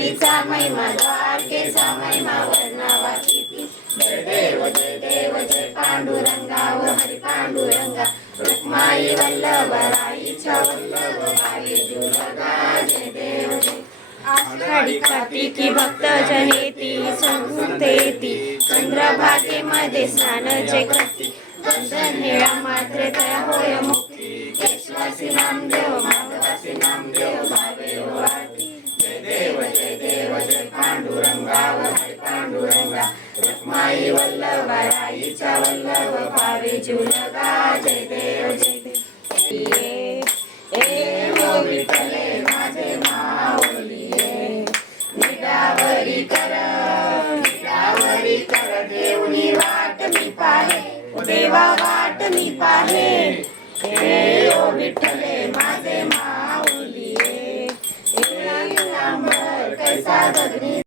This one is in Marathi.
पंढरीचा महिमा द्वारकेचा महिमा वर्णावा किती जय देव जय पांडुरंगा व हरी पांडुरंगा रुक्माई वल्लभ राईच्या वल्लभ भावी दुर्गा जय देव जय आषाढी कार्तिकी भक्त जनेती संतेती चंद्रभागेमध्ये स्नान जे करती बंधन हेळा मात्र तया होय मुक्ती केशवासी नामदेव माधवासी नामदेव भावे वाटी जय देव जय पांडुरंगा व हरी पांडुरंगा रुक्माई वल्लभ राईच्या वल्लभ भावे जुलगा जय देव ए हो विठ्ठले माझे माऊलिये निडावरी कर देवनी वाट मी पाहे देवा वाट मी पाहे ए ओ विठ्ठले माझे माऊलिये कैसा गगनी